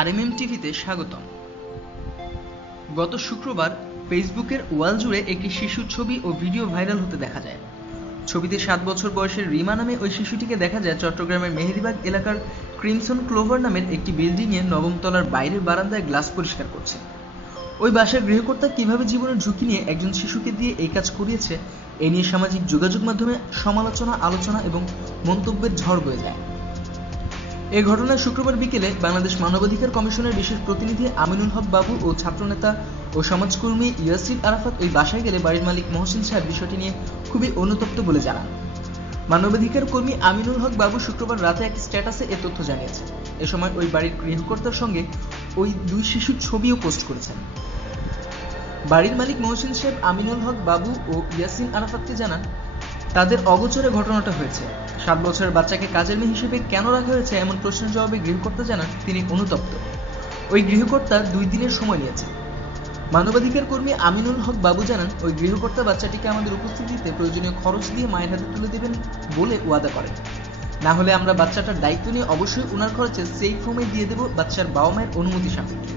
RMM টিভিতে স্বাগতম। গত শুক্রবার ফেসবুকের ওয়াল জুড়ে একটি শিশুর ছবি ও ভিডিও ভাইরাল হতে দেখা যায়। ছবিতে 7 বছর বয়সের রিমা নামে ওই শিশুটিকে দেখা যায় চট্টগ্রামের মেহেদীবাগ এলাকার ক্রিমসন ক্লোভার নামের একটি বিল্ডিংয়ে 9ম তলার বাইরের বারান্দায় গ্লাস পরিষ্কার করছে। ওই বাসার গৃহকর্তা কিভাবে জীবনের ঝুঁকি নিয়ে একজন শিশুকে দিয়ে এই কাজ করিয়েছে, এ নিয়ে সামাজিক যোগাযোগ মাধ্যমে সমালোচনা, আলোচনা এবং মন্তব্যের ঝড় বয়ে যায়। এ ঘটনায় শুক্রবার বিকেলে বাংলাদেশ মানবাধিকার কমিশনের বিশেষ প্রতিনিধি আমিনুল হক বাবু ও ছাত্রনেতা ও সমাজকর্মী ইয়াসির আরাফাত ওই বাসায় গেলে বাড়ির মালিক মহসিন সাহেব বিষয়টি নিয়ে খুবই অনুতপ্ত বলে জানান। মানবাধিকার কর্মী আমিনুল হক বাবু শুক্রবার রাতে এক স্ট্যাটাসে এ তথ্য জানিয়েছেন। এ সময় ওই বাড়ির গৃহকর্তার সঙ্গে ওই দুই শিশুর ছবিও পোস্ট করেছেন। বাড়ির মালিক মহসিন সাহেব আমিনুল হক বাবু ও ইয়াসির আরাফাতকে জানান, তাদের অগোচরে ঘটনাটা হয়েছে। 7 বছরের বাচ্চাকে কাজের মেয়ে হিসেবে কেন রাখা হয়েছে এমন প্রশ্নের জবাবে গৃহকর্তা জানান তিনি অনুতপ্ত। ওই গৃহকর্তা 2 দিনের সময় নিয়েছেন। মানবাধিকার কর্মী আমিনুল হক বাবু জানান, ওই গৃহকর্তা বাচ্চাটিকে আমাদের উপস্থিতিতে প্রয়োজনীয় খরচ দিয়ে মায়ের হাতে তুলে দেবেন বলে ওয়াদা করেন। না হলে আমরা বাচ্চাটার দায়িত্ব নিয়ে অবশ্যই ওনার খরচে সেফ হোমে দিয়ে দেব বাচ্চার বাবা মায়ের অনুমতি সাপেক্ষে।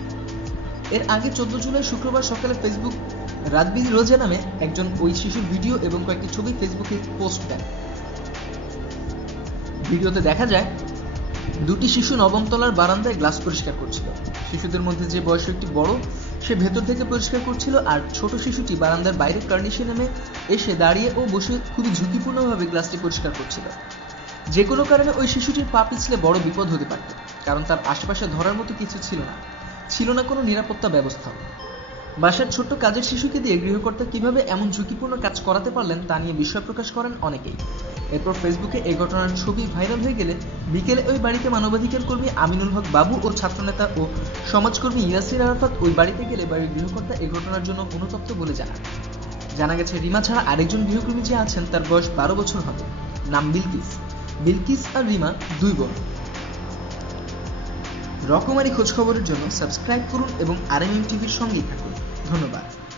এর আগে 14 জুলাই শুক্রবার সকালে ফেসবুক রাতবির রোজা নামে একজন ওই শিশুর ভিডিও এবং কয়েকটি ছবি ফেসবুকে পোস্ট দেন। ভিডিওতে দেখা যায় দুটি শিশু 9ম তলার বারান্দায় গ্লাস পরিষ্কার করছিল। শিশুদের মধ্যে যে বয়স একটি বড়, সে ভেতর থেকে পরিষ্কার করছিল, আর ছোট শিশুটি বারান্দার বাইরে কার্নিশে নেমে এসে দাঁড়িয়ে ও বসে খুবই ঝুঁকিপূর্ণভাবে গ্লাসটি পরিষ্কার করছিল। যে কোনো কারণে ওই শিশুটির পা পিছলে বড় বিপদ হতে পারত, কারণ তার আশেপাশে ধরার মতো কিছু ছিল না কোনো নিরাপত্তা ব্যবস্থা। বাসার ছোট্ট কাজের শিশুকে দিয়ে গৃহকর্তা কিভাবে এমন ঝুঁকিপূর্ণ কাজ করাতে পারলেন তা নিয়ে বিস্ময় প্রকাশ করেন অনেকেই। এরপর ফেসবুকে এই ঘটনার ছবি ভাইরাল হয়ে গেলে বিকেলে ওই বাড়িতে মানবাধিকার কর্মী আমিনুল হক বাবু ও ছাত্রনেতা ও সমাজকর্মী ইয়াসির আরাফাত ওই বাড়িতে গেলে বাড়ির গৃহকর্তা এই ঘটনার জন্য অনুতপ্ত বলে জানা গেছে রিমা ছাড়া আরেকজন গৃহকর্মী যে আছেন তার বয়স 12 বছর হবে। নাম বিলকিস আর রিমা 2 বোন। রকমারি খোঁজখবরের জন্য সাবস্ক্রাইব করুন এবং আরএমএম টিভির সঙ্গেই থাকুন। ধন্যবাদ।